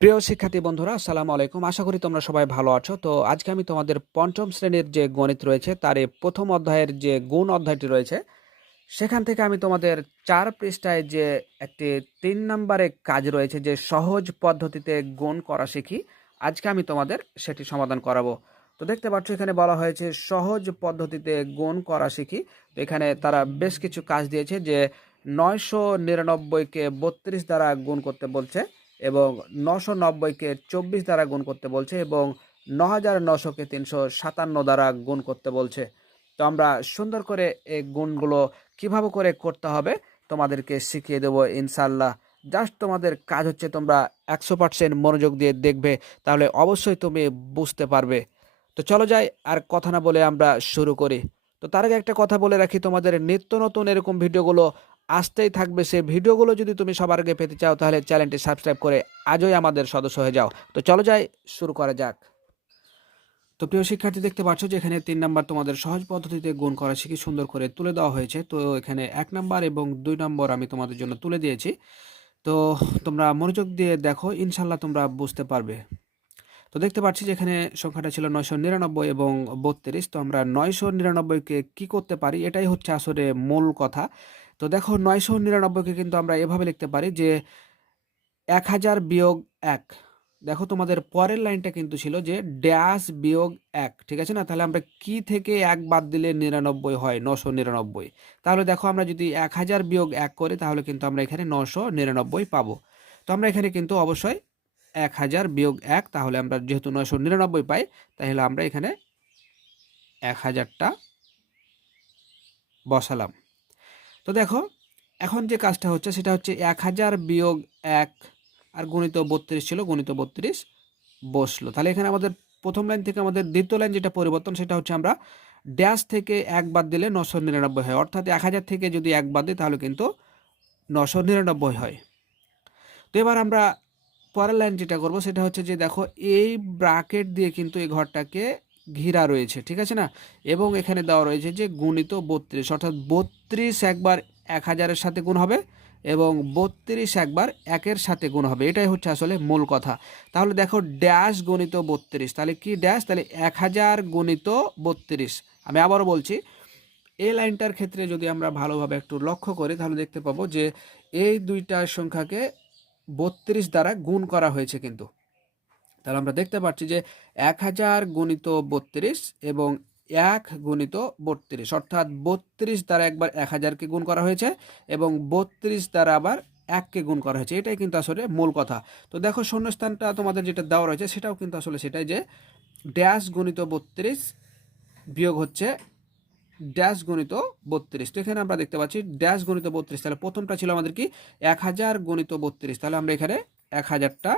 প্রিয় শিক্ষার্থী বন্ধুরা, আসসালামু আলাইকুম। আশা করি তোমরা সবাই ভালো আছো। তো আজকে আমি তোমাদের পঞ্চম শ্রেণীর যে গণিত রয়েছে তার এই প্রথম অধ্যায়ের যে গুণ অধ্যায়টি রয়েছে সেখান থেকে আমি তোমাদের ৪ পৃষ্ঠায় যে একটি ৩ নম্বরে কাজ রয়েছে যে সহজ পদ্ধতিতে গুণ করা শিখি, আজকে আমি তোমাদের সেটি সমাধান করাবো। তো দেখতে পাচ্ছ এখানে বলা হয়েছে সহজ পদ্ধতিতে গুণ করা শিখি। তো এখানে তারা বেশ কিছু কাজ দিয়েছে যে ৯৯৯কে ৩২ দ্বারা গুণ করতে বলছে এবং ৯৯০কে ২৪ দ্বারা গুণ করতে বলছে এবং ৯৯০০কে ৩৫৭ দ্বারা গুণ করতে বলছে। তো আমরা সুন্দর করে এই গুণগুলো কিভাবে করে করতে হবে তোমাদেরকে শিখিয়ে দেবো ইনশাল্লাহ। জাস্ট তোমাদের কাজ হচ্ছে তোমরা ১০০% মনোযোগ দিয়ে দেখবে, তাহলে অবশ্যই তুমি বুঝতে পারবে। তো চলো যাই, আর কথা না বলে আমরা শুরু করি। তো তার আগে একটা কথা বলে রাখি, তোমাদের নিত্য নতুন এরকম ভিডিওগুলো আসতেই থাকবে। সেই ভিডিওগুলো যদি তুমি সবার আগে পেতে চাও তাহলে চ্যানেলটি সাবস্ক্রাইব করে আজই আমাদের সদস্য হয়ে যাও। তো চলো যাই, শুরু করা যাক। তো প্রিয় শিক্ষার্থী, দেখতে পাচ্ছ যে এখানে ৩ নাম্বার তোমাদের সহজ পদ্ধতিতে গুণ করা শিখি সুন্দর করে তুলে দেওয়া হয়েছে। তো এখানে ১ নাম্বার এবং ২ নম্বর আমি তোমাদের জন্য তুলে দিয়েছি। তো তোমরা মনোযোগ দিয়ে দেখো, ইনশাল্লাহ তোমরা বুঝতে পারবে। তো দেখতে পাচ্ছি যে এখানে সংখ্যাটা ছিল ৯৯৯ এবং ৩২। তো আমরা ৯৯৯কে কি করতে পারি, এটাই হচ্ছে আসলে মূল কথা। তো দেখো ৯৯৯কে কিন্তু আমরা এভাবে লিখতে পারি যে ১০০০ বিয়োগ ১। দেখো তোমাদের পরের লাইনটা কিন্তু ছিল যে ড্যাশ বিয়োগ ১, ঠিক আছে না? তাহলে আমরা কি থেকে ১ বাদ দিলে ৯৯ হয়, ৯৯৯। তাহলে দেখো আমরা যদি ১০০০ বিয়োগ ১ করি তাহলে কিন্তু আমরা এখানে ৯৯৯ পাবো। তো আমরা এখানে কিন্তু অবশ্যই ১০০০ বিয়োগ ১, তাহলে আমরা যেহেতু ৯৯৯ পাই তাহলে আমরা এখানে ১০০০টা বসালাম। তো দেখো এখন যে কাজটা হচ্ছে সেটা হচ্ছে ১০০০ বিয়োগ ১ আর গুণিত ৩২ ছিল, গুণিত ৩২ বসলো। তাহলে এখানে আমাদের প্রথম লাইন থেকে আমাদের দ্বিতীয় লাইন যেটা পরিবর্তন সেটা হচ্ছে আমরা ড্যাশ থেকে ১ বাদ দিলে ৯৯৯ হয়, অর্থাৎ ১০০০ থেকে যদি ১ বাদ দিই তাহলে কিন্তু ৯৯৯ হয়। তো এবার আমরা পরের লাইন যেটা করব সেটা হচ্ছে যে দেখো এই ব্র্যাকেট দিয়ে কিন্তু এই ঘরটাকে ঘিরা রয়েছে, ঠিক আছে না? এবং এখানে দেওয়া রয়েছে যে গুণিত ৩২, অর্থাৎ ৩২ একবার ১০০০-এর সাথে গুণ হবে এবং ৩২ একবার ১-এর সাথে গুণ হবে। এটাই হচ্ছে আসলে মূল কথা। তাহলে দেখো ড্যাশ গুণিত ৩২, তাহলে কি ড্যাশ, তাহলে ১০০০ গুণিত ৩২। আমি আবারও বলছি, এই লাইনটার ক্ষেত্রে যদি আমরা ভালোভাবে একটু লক্ষ্য করি তাহলে দেখতে পাবো যে এই দুইটা সংখ্যাকে ৩২ দ্বারা গুণ করা হয়েছে কিন্তু। তাহলে আমরা দেখতে পাচ্ছি যে ১০০০ গুণিত ৩২ এবং ১ গুণিত ৩২, অর্থাৎ ৩২ দ্বারা একবার ১০০০কে গুণ করা হয়েছে এবং ৩২ দ্বারা আবার ১কে গুণ করা হয়েছে। এটাই কিন্তু আসলে মূল কথা। তো দেখো শূন্যস্থানটা তোমাদের যেটা দেওয়া রয়েছে সেটাও কিন্তু আসলে সেটাই যে ড্যাশ গুণিত ৩২ বিয়োগ হচ্ছে ড্যাশ গণিত ৩২। তো এখানে আমরা দেখতে পাচ্ছি ড্যাশ গণিত ৩২, তাহলে প্রথমটা ছিল আমাদের কি ১০০০ গণিত ৩২, তাহলে আমরা এখানে ১০০০টা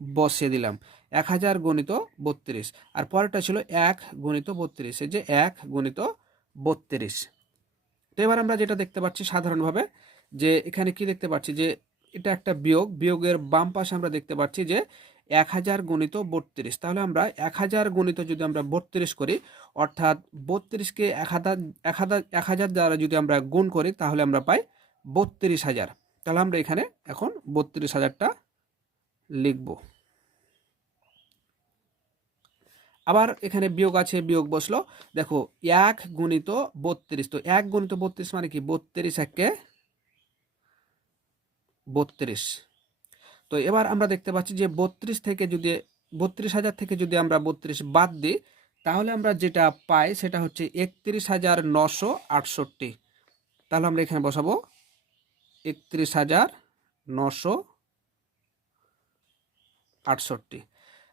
বসিয়ে দিলাম। ১০০০ গণিত ৩২, আর পরেরটা ছিল ১ গণিত ৩২, এই যে ১ গণিত ৩২। তো এবার আমরা যেটা দেখতে পাচ্ছি সাধারণভাবে যে এখানে কি দেখতে পাচ্ছি যে এটা একটা বিয়োগ, বিয়োগের বাম পাশে আমরা দেখতে পাচ্ছি যে ১০০০ গুণিত ৩২। তাহলে আমরা ১০০০ গুণিত যদি আমরা ৩২ করি, অর্থাৎ ৩২কে ১০০০ দ্বারা যদি আমরা গুণ করি তাহলে আমরা পাই ৩২,০০০। তাহলে আমরা এখানে এখন ৩২,০০০টা লিখব। আবার এখানে বিয়োগ আছে, বিয়োগ বসলো। দেখো ১ গুণিত ৩২, তো ১ গুণিত ৩২ মানে কি ৩২ একে ৩২। তো এবার আমরা দেখতে পাচ্ছি যে ৩২ থেকে যদি ৩২,০০০ থেকে যদি আমরা ৩২ বাদ দিই তাহলে আমরা যেটা পাই সেটা হচ্ছে ৩১,৯৬৮। তাহলে আমরা এখানে বসাবো ৩১,৯৬৮।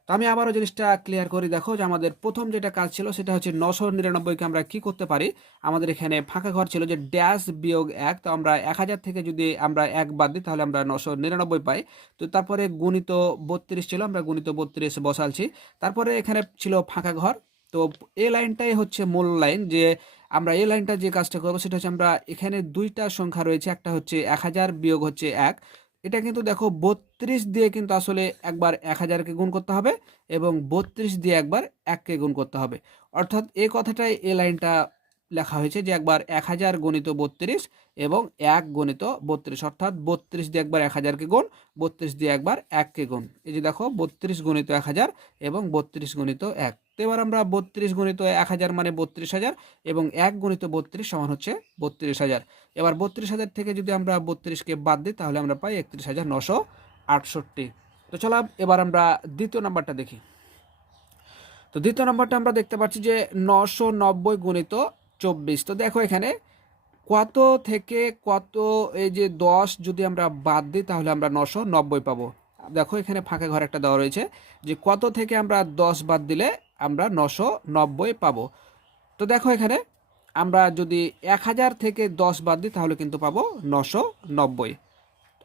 তো আমি আবারও জিনিসটা ক্লিয়ার করি। দেখো যে আমাদের প্রথম যেটা কাজ ছিল সেটা হচ্ছে ৯৯৯কে আমরা কি করতে পারি, আমাদের এখানে ফাঁকা ঘর ছিল যে ড্যাশ বিয়োগ ১। তো আমরা ১০০০ থেকে যদি আমরা ১ বাদ দিই তাহলে আমরা ৯৯৯ পাই। তো তারপরে গুণিত ৩২ ছিল, আমরা গুণিত ৩২ বসালছি। তারপরে এখানে ছিল ফাঁকা ঘর। তো এই লাইনটাই হচ্ছে মূল লাইন, যে আমরা এই লাইনটা যে কাজটা করবো সেটা হচ্ছে আমরা এখানে দুইটা সংখ্যা রয়েছে, একটা হচ্ছে ১০০০ বিয়োগ হচ্ছে ১। এটা কিন্তু দেখো ৩২ দিয়ে কিন্তু আসলে একবার ১০০০কে গুণ করতে হবে এবং ৩২ দিয়ে একবার ১কে গুণ করতে হবে। অর্থাৎ এই কথাটাই এই লাইনটা লেখা হয়েছে যে একবার 1000 গণিত 32 এবং 1 গণিত 32, অর্থাৎ 32 দিয়ে একবার 1000কে গুণ, 32 দিয়ে একবার 1কে গুণ। এই যে দেখো 32 গণিত 1000 এবং 32 গণিত 1। তো এবার আমরা 32 গণিত 1000 মানে 32,000 এবং 1 গণিত 32 সমান হচ্ছে 32,000। এবার 32,000 থেকে যদি আমরা 32কে বাদ দিই তাহলে আমরা পাই 31,968। তো চলো এবার আমরা দ্বিতীয় নাম্বারটা দেখি। তো দ্বিতীয় নম্বরটা আমরা দেখতে পাচ্ছি যে 990 গুণিত 24। তো দেখো এখানে কত থেকে কত, এই যে 10 যদি আমরা বাদ দিই তাহলে আমরা 990 পাবো। দেখো এখানে ফাঁকা ঘর একটা দেওয়া রয়েছে যে কত থেকে আমরা 10 বাদ দিলে আমরা 990 পাবো। তো দেখো এখানে আমরা যদি 1000 থেকে 10 বাদ দিই তাহলে কিন্তু পাবো 990।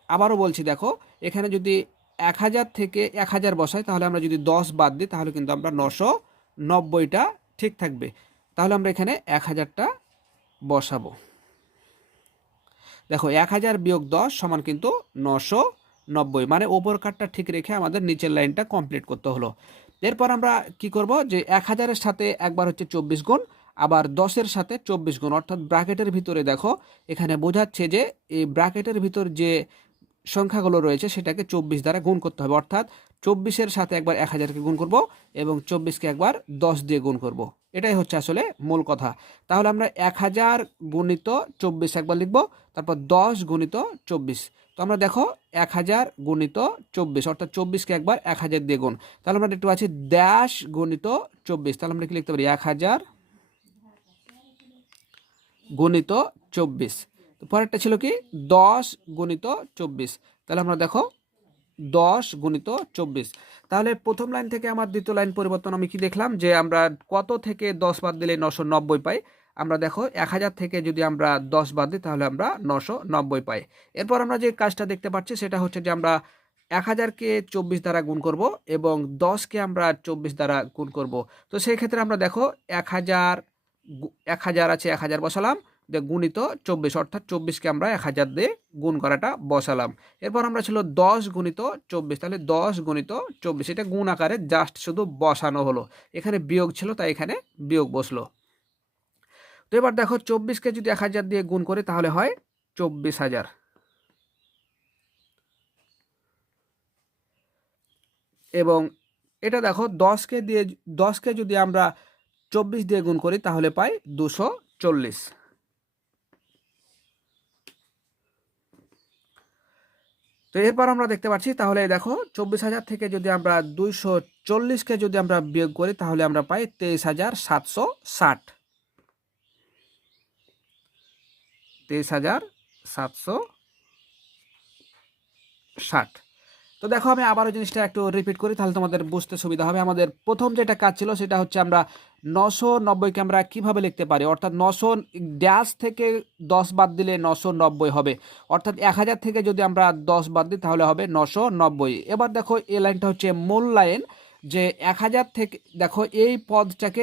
আবারও বলছি, দেখো এখানে যদি 1000 থেকে 1000 বসাই তাহলে আমরা যদি 10 বাদ দিই তাহলে কিন্তু আমরা 990টা ঠিক থাকবে। তাহলে আমরা এখানে 1000টা বসাবো। দেখো 1000 বিয়োগ 10 সমান কিন্তু 990, মানে ওপর কাটটা ঠিক রেখে আমাদের নিচের লাইনটা কমপ্লিট করতে হলো। এরপর আমরা কি করব যে 1000-এর সাথে একবার হচ্ছে 24 গুণ, আবার 10-এর সাথে 24 গুণ, অর্থাৎ ব্র্যাকেটের ভিতরে দেখো এখানে বোঝাচ্ছে যে এই ব্র্যাকেটের ভিতর যে সংখ্যাগুলো রয়েছে সেটাকে 24 দ্বারা গুণ করতে হবে, অর্থাৎ 24-এর সাথে একবার 1000কে গুণ করব এবং 24কে একবার 10 দিয়ে গুণ করব। এটাই হচ্ছে আসলে মূল কথা। তাহলে আমরা 1000 গুণিত 24 একবার লিখব, তারপর 10 গুণিত 24। তো আমরা দেখো 1000 গুণিত 24, অর্থাৎ 24কে একবার 1000 দিয়ে গুণ। তাহলে আমরা দেখতে পাচ্ছি ড্যাশ গুণিত 24। তাহলে আমরা কি লিখতে পারি 1000 গুণিত 24। তো পরেরটা ছিল কি 10 গুণিত 24। তাহলে আমরা দেখো 10 গুণিত 24। তাহলে প্রথম লাইন থেকে আমার দ্বিতীয় লাইন পরিবর্তন আমি কি দেখলাম যে আমরা কত থেকে 10 বাদ দিলে 990 পাই। আমরা দেখো 1000 থেকে যদি আমরা 10 বাদ দিই তাহলে আমরা 990 পাই। এরপর আমরা যে কাজটা দেখতে পাচ্ছি সেটা হচ্ছে যে আমরা 1000কে 24 দ্বারা গুণ করব এবং 10কে আমরা 24 দ্বারা গুণ করব। তো সেই ক্ষেত্রে আমরা দেখো 1000 1000 আছে, 1000 বসালাম, গুণিত 24, অর্থাৎ 24কে আমরা 1000 দিয়ে গুণ করাটা বসালাম। এরপর আমরা ছিল 10 গুণিত 24। তাহলে 10 গুণিত 24 এটা গুণ আকারে জাস্ট শুধু বসানো হলো, এখানে বিয়োগ ছিল তাই এখানে বিয়োগ বসলো। তো এবার দেখো 24কে যদি 1000 দিয়ে গুণ করি তাহলে হয় 24,000 এবং এটা দেখো 10কে যদি আমরা 24 দিয়ে গুণ করি তাহলে পাই 240। তো এরপর আমরা দেখতে পাচ্ছি তাহলে দেখো 24,000 থেকে যদি আমরা 240কে যদি আমরা বিয়োগ করি তাহলে আমরা পাই 23,760। 23,760। তো দেখো আমি আবারও জিনিসটা একটু রিপিট করি তাহলে তোমাদের বুঝতে সুবিধা হবে। আমাদের প্রথম যেটা কাজ ছিল সেটা হচ্ছে আমরা 990কে আমরা কিভাবে লিখতে পারি, অর্থাৎ 900 ড্যাশ থেকে 10 বাদ দিলে 990 হবে, অর্থাৎ 1000 থেকে যদি আমরা 10 বাদ দিই তাহলে হবে 990। এবার দেখো এই লাইনটা হচ্ছে মূল লাইন, যে 1000 থেকে দেখো এই পদটাকে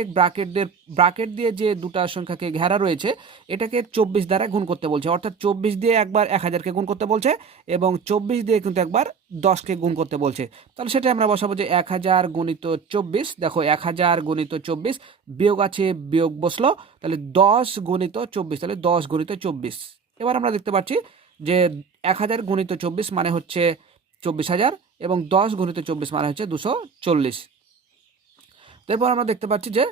ব্র্যাকেট দিয়ে যে দুটা সংখ্যাকে ঘেরা রয়েছে এটাকে 24 দ্বারা গুণ করতে বলছে, অর্থাৎ 24 দিয়ে একবার 1000কে গুণ করতে বলছে এবং 24 দিয়ে কিন্তু একবার 10কে গুণ করতে বলছে। তাহলে সেটা আমরা বসাবো যে 1000 গুণিত 24। দেখো 1000 গুণিত 24 বিয়োগ আছে, বিয়োগ বসলো, তাহলে 10 গুণিত 24, তাহলে 10 গুণিত 24। এবার আমরা দেখতে পাচ্ছি যে 1000 গুণিত 24 মানে হচ্ছে 24,000 এবং 10 গুণিত 24 মানে হচ্ছে 240। তারপর আমরা দেখতে পাচ্ছি যে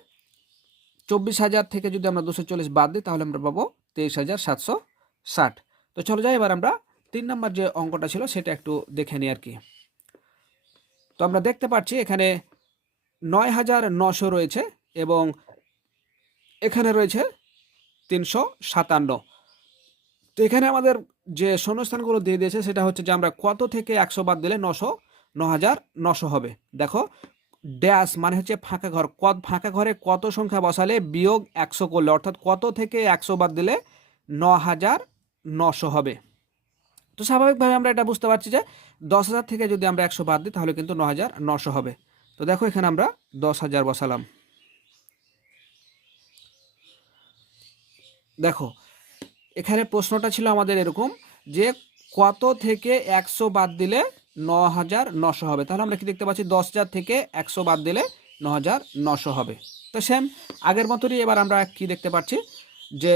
24,000 থেকে যদি আমরা 240 বাদ দিই তাহলে আমরা পাবো 23,760। তো চলো যাই এবার আমরা 3 নম্বর যে অঙ্কটা ছিল সেটা একটু দেখে নিই আর কি। তো আমরা দেখতে পাচ্ছি এখানে 9,900 রয়েছে এবং এখানে রয়েছে 357। তো এখানে আমাদের যে শূন্যস্থানগুলো দিয়ে দিয়েছে সেটা হচ্ছে যে আমরা কত থেকে 100 বাদ দিলে 9,900 হবে। দেখো ড্যাশ মানে হচ্ছে ফাঁকা ঘর, ফাঁকা ঘরে কত সংখ্যা বসালে বিয়োগ 100 করলে, অর্থাৎ কত থেকে 100 বাদ দিলে 9,900 হবে। তো স্বাভাবিকভাবে আমরা এটা বুঝতে পারছি যে 10,000 থেকে যদি আমরা 100 বাদ দিই তাহলে কিন্তু 9,900 হবে। তো দেখো এখানে আমরা 10,000 বসালাম। দেখো এখানে প্রশ্নটা ছিল আমাদের এরকম যে কত থেকে 100 বাদ দিলে 9,900 হবে। তাহলে আমরা কি দেখতে পাচ্ছি 10,000 থেকে 100 বাদ দিলে 9,900 হবে। তো সেম আগের মতোই এবার আমরা কি দেখতে পাচ্ছি যে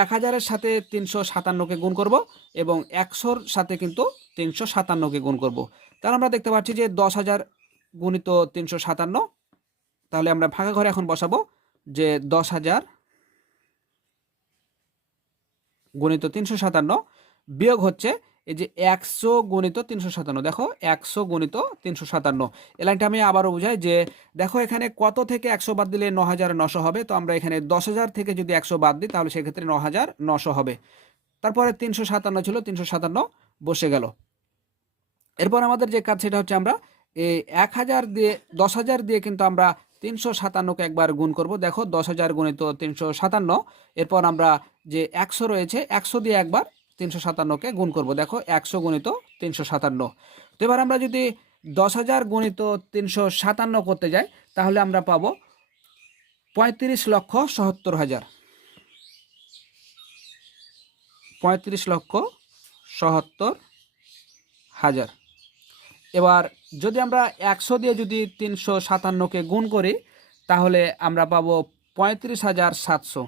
1000-এর সাথে 357-কে গুণ করব এবং 100-র সাথে কিন্তু 357-কে গুণ করব। তাহলে আমরা দেখতে পাচ্ছি যে 10,000 গুণিত 357, তাহলে আমরা ফাঁকা ঘরে এখন বসাবো যে 10,000 গুণিত 357 বিয়োগ হচ্ছে এই যে 100 গুণিত 357। দেখো 100 গুণিত 357, এই লাইনটা আমি আবারও বুঝাই যে দেখো এখানে কত থেকে 100 বাদ দিলে 9,900 হবে। তো আমরা এখানে 10,000 থেকে যদি 100 বাদ দিই তাহলে সেক্ষেত্রে 9,900 হবে। তারপরে 357 ছিল, 357 বসে গেল। এরপর আমাদের যে কাজ সেটা হচ্ছে আমরা এই 1000 দিয়ে 10,000 দিয়ে কিন্তু আমরা 357-কে একবার গুণ করব। দেখো 10,000 গুণিত 357, এরপর আমরা যে 100 রয়েছে 100 দিয়ে একবার 357-কে গুণ করব। দেখো 100 গুণিত 357। তো এবার আমরা যদি 10,000 গুণিত 357 করতে যাই তাহলে আমরা পাবো 35,70,000। 35,70,000। এবার যদি আমরা 100 দিয়ে যদি 357-কে গুণ করি তাহলে আমরা পাবো 35,700।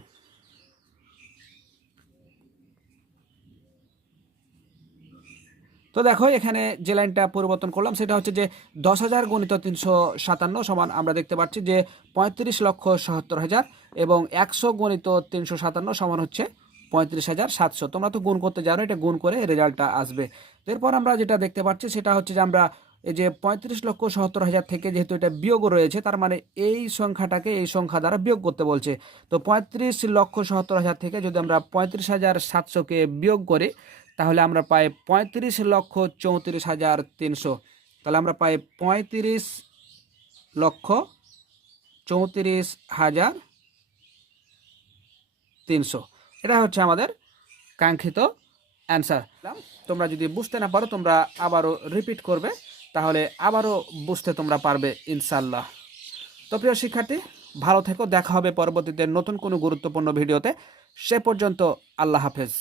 তো দেখো এখানে যে লাইনটা পরিবর্তন করলাম সেটা হচ্ছে যে 10,000 গুণিত 357 সমান আমরা দেখতে পাচ্ছি যে 35,70,000 এবং 100 গুণিত 357 সমান হচ্ছে 35,700। তোমরা তো গুণ করতে জানো, এটা গুণ করে রেজাল্টটা আসবে। তো এরপর আমরা যেটা দেখতে পাচ্ছি সেটা হচ্ছে যে আমরা এই যে 35,70,000 থেকে যেহেতু এটা বিয়োগ রয়েছে তার মানে এই সংখ্যাটাকে এই সংখ্যা দ্বারা বিয়োগ করতে বলছে। তো 35,70,000 থেকে যদি আমরা 35,700-কে বিয়োগ করি তাহলে আমরা পাই 35,34,300। তাহলে আমরা পাই 35,34,300। এটা হচ্ছে আমাদের কাঙ্ক্ষিত অ্যান্সার। তোমরা যদি বুঝতে না পারো তোমরা আবারও রিপিট করবে, তাহলে আবারও বুঝতে তোমরা পারবে ইনশাল্লাহ। তো প্রিয় শিক্ষার্থী, ভালো থেকো, দেখা হবে পরবর্তীতে নতুন কোনো গুরুত্বপূর্ণ ভিডিওতে। সে পর্যন্ত আল্লাহ হাফেজ।